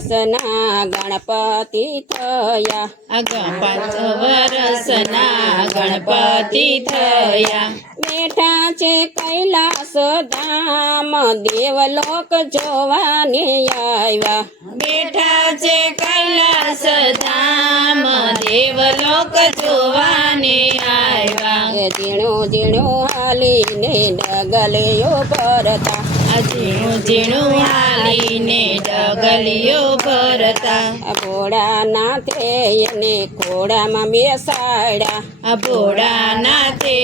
વર્ષના ગણપતિ થયા, 5 વર્ષના ગણપતિ થયા। બેઠા છે કૈલાસ ધામ દેવલોક જોવાને આવ્યા, બેઠા છે કૈલાસ ધામ દેવલોક જોવાને આવ્યા। એ ઝીણું ઝીણું હાલીને ડગલીઓ ભરતા, ઝીણું ઝીણું હાલીને ડગલીઓ ભરતા। ભોળાનાથે એને ખોડામાં બેસાડ્યા, ભોળાનાથે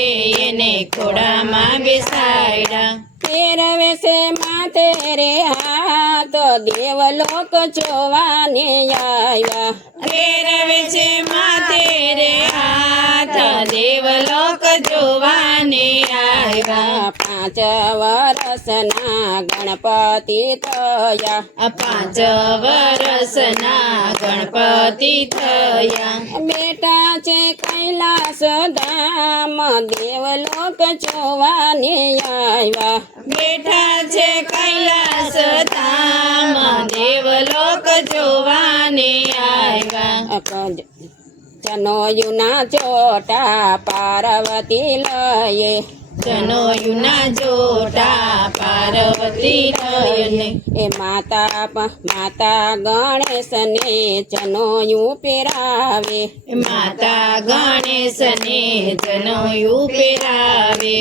એને ખોડામાં બેસાડ્યા। ફેરવે છે માથે રે હાથ દેવલોક જોવાને આવ્યા, ફેરવે છે માથે રે હાથ દેવલોક જોવાને આવ્યા। 5 વર્ષના ગણપતિ થયા, 5 વર્ષના ગણપતિ થયા। બેટા છે કૈલાસ ધામ દેવલોક જોવાને આવ્યા, બેઠા છે કૈલાસ ધામ દેવલોક જોવાને આવ્યા। જનોયુના ચોટા પાર્વતી લયે, જનોયુના જોટા પાર્વતી લયને, એ માતા ગણેશને જનોયું પહેરાવે, માતા ગણેશને જનોયું પહેરાવે।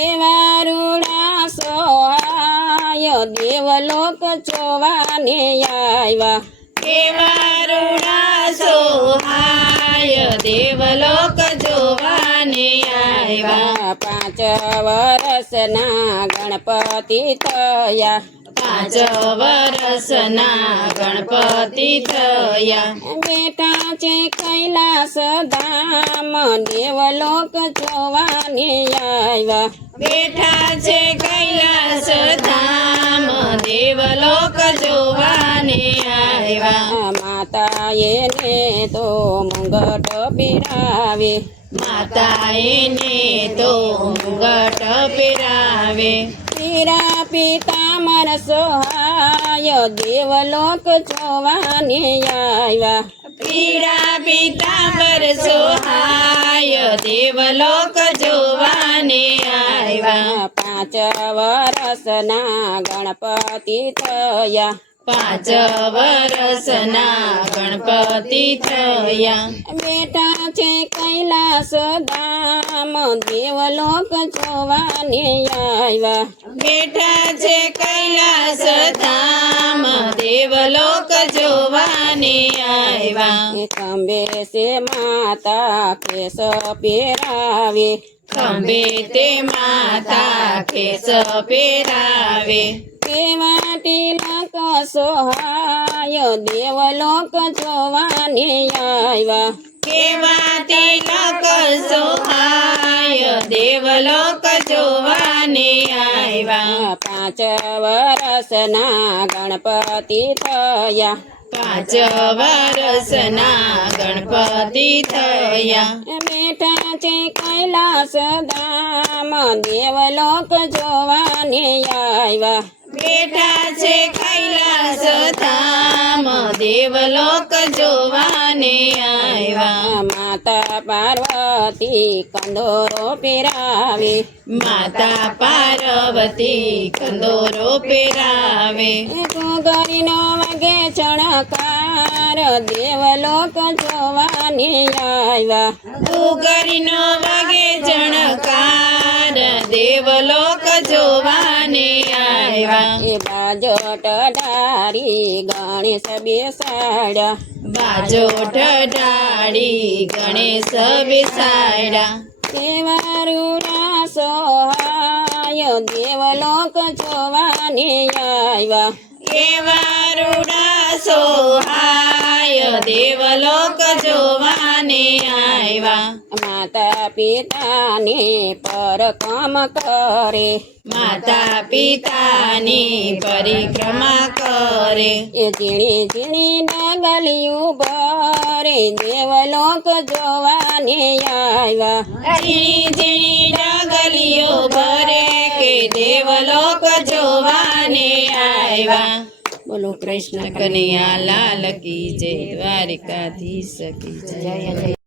એવા રૂડા સોહાય દેવલોક જોવાને આવ્યા, કેવા રૂડા સોહાય દેવલોક જોવાને આવ્યા। 5 વર્ષના ગણપતિ થયા, 5 વર્ષના ગણપતિ થયા। બેટા છે કૈલાસ ધામ દેવલોક જોવાને આવ્યા, બેઠા છે કૈલાસ ધામ દેવલોક જોવાને આવ્યા। માતાએ ને તો મુંગટ પહેરાવે, માતા એને તો મુગટ પહેરાવે। પીરા પિતામર સોહાય દેવલોક જોવાને આવ્યા, પીળા પીતાંબર સોહાય દેવલોક જોવાને આવ્યા। 5 વર્ષના ગણપતિ થયા, 5 વર્ષના ગણપતિ થયા। બેટા છે કૈલાસ ધામ દેવલોક જોવાને આવ્યા, બેઠા છે કૈલાસ ધામ દેવલોક જોવાને આવ્યા। ખંભે છે માતા કેસ પહેરાવે, ખંભે તે માતા કેસ પહેરાવે। કેવા તિલક સોહાય દેવલોક જોવાને આવ્યા, કેવા તિલક સોહાય દેવલોક જોવાને આવ્યા। 5 વર્ષના ગણપતિ થયા, 5 વર્ષના ગણપતિ થયા। બેઠા છે કૈલાસ ધામ દેવલોક જોવાને આવ્યા, બેઠા છે કૈલાસ ધામ દેવલોક જોવાને આવ્યા। માતા પાર્વતી કંદોરો પહેરાવે, માતા પાર્વતી કંદોરો પહેરાવે। ઘોઘરીનો વાગે ચણકાર દેવલોક જોવાને આવ્યા, ઘોઘરીનો વાગે જણકાર દેવલોક જોવાને આવ્યા। એ બાજોટ ડારી ગણેશ બેસાડ્યા, બાજોટ ઢાળી ગણેશ બેસાડ્યા। કેવા રૂડા સોહાય દેવલોક જોવાને આવ્યા, કેવા રૂડા સોહાય દેવલોક જોવાને આવ્યા। માતા પિતાને પરક્રમ કરે, માતા પિતાની પરિક્રમા કરે। એ ઝીણી ઝીણી ડગલિયું ભરે દેવલોક જોવાને આવ્યા, ઝીણી ઝીણી ડગલીઓ ભરે કે દેવલોક જોવાને આવ્યા। બોલો કૃષ્ણ કનૈયા લાલ કી જય દ્વારિકાધીશ કી જય. જય.